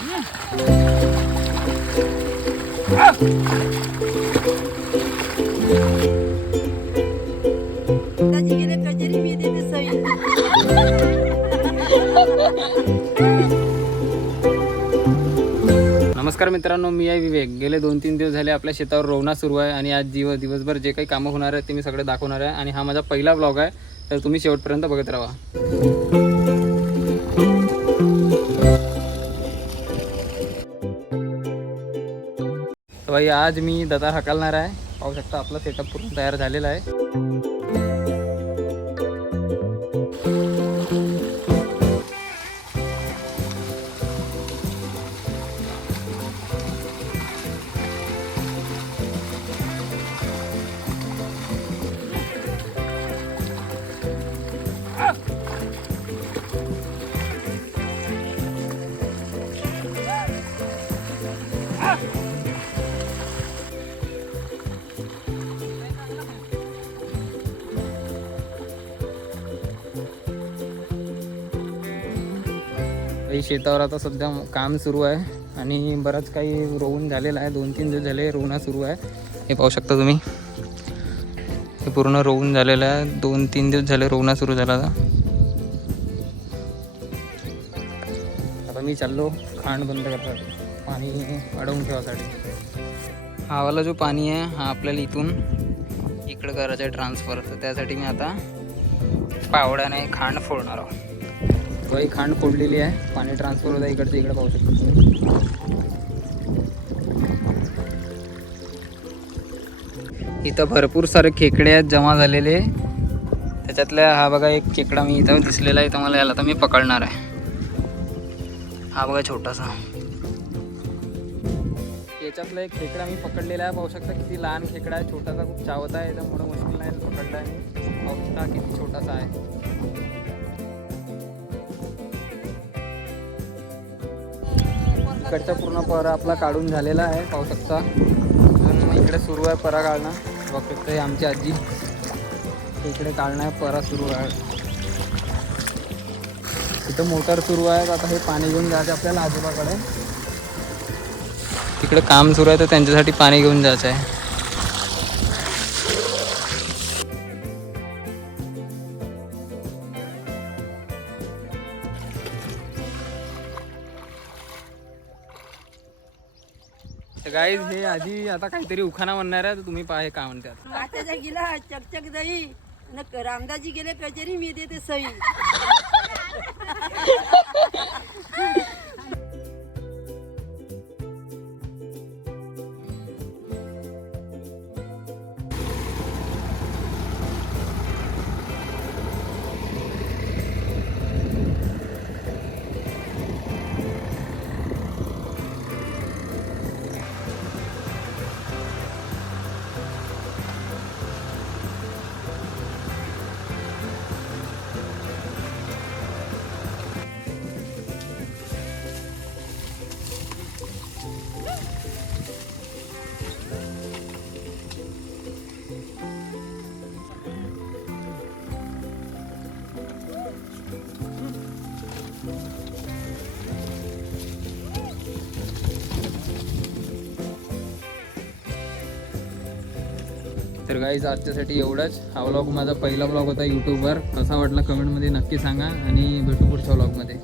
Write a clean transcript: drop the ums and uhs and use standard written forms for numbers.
नमस्कार मित्रांनो, मी आहे विवेक. गेले 2-3 दिवस झाले आपल्या शेतावर रोवणा सुरू आहे आणि आज दिवसभर जे काही कामं होणार आहेत ते मी सगळे दाखवणार आहे आणि हा माझा पहिला व्लॉग आहे, तर तुम्ही शेवटपर्यंत बघत राहा. तर भाई आज मी दादा हाकलणार आहे. पाहू शकता आपला सेटअप पूर्ण तयार झालेला आहे. शेतावर आता सध्या काम सुरू आहे आणि बरंच काही रोवून झालेलं आहे. 2-3 दिवस झाले रोवणं सुरू आहे. हे पाहू शकता तुम्ही, हे पूर्ण रोवून झालेलं आहे. 2-3 दिवस झाले रोवणं सुरू झाला. आता मी चाललो खांड बंद करतात पाणी अडवून ठेवासाठी. हा वाला जो पाणी आहे हा आपल्याला इथून इकडं करायचं आहे ट्रान्सफर. तर त्यासाठी मी आता पावड्याने खांड फोडणार आहोत. ही खांड फोडलेली आहे, पाणी ट्रान्सफर होतं इकडचं इकडे. पाहू शकतो इथं भरपूर सारे खेकडे आहेत जमा झालेले. त्याच्यातल्या हा बघा एक खेकडा मी इथं दिसलेला आहे, इथं मला याला तर मी पकडणार आहे. हा बघा छोटासा, याच्यातला एक खेकडा मी पकडलेला आहे. पाहू शकता किती लहान खेकडा आहे, छोटासा, खूप चावत आहे. त्यामुळे मुश्किल नाही पकडला आहे. पाहू शकता किती छोटासा आहे. इकडचा पूर्ण परा आपला काढून झालेला आहे. पाहू शकता अजून इकडे सुरू आहे परा काढणं. बघू शकता ही आमची आजी इकडे काढणं आहे, परा सुरू आहे. इथं मोटर सुरू आहे. आता हे पाणी घेऊन जायचं आपल्याला आजोबाकडे. तिकडे काम सुरू आहे तर त्यांच्यासाठी पाणी घेऊन जायचं आहे. गाईज हे आजी आता काहीतरी उखाणा म्हणणार आहे, तर तुम्ही पहा हे काय म्हणतात. आताच्या गेला चकचक दही न रामदाजी गेले कचेरी मी देते सही. तर गाईज आजच्यासाठी एवढंच. हा व्लॉग माझा पहिला व्लॉग होता यूट्यूबवर. कसा वाटला कमेंटमध्ये नक्की सांगा आणि भेटू पुढच्या व्लॉगमध्ये.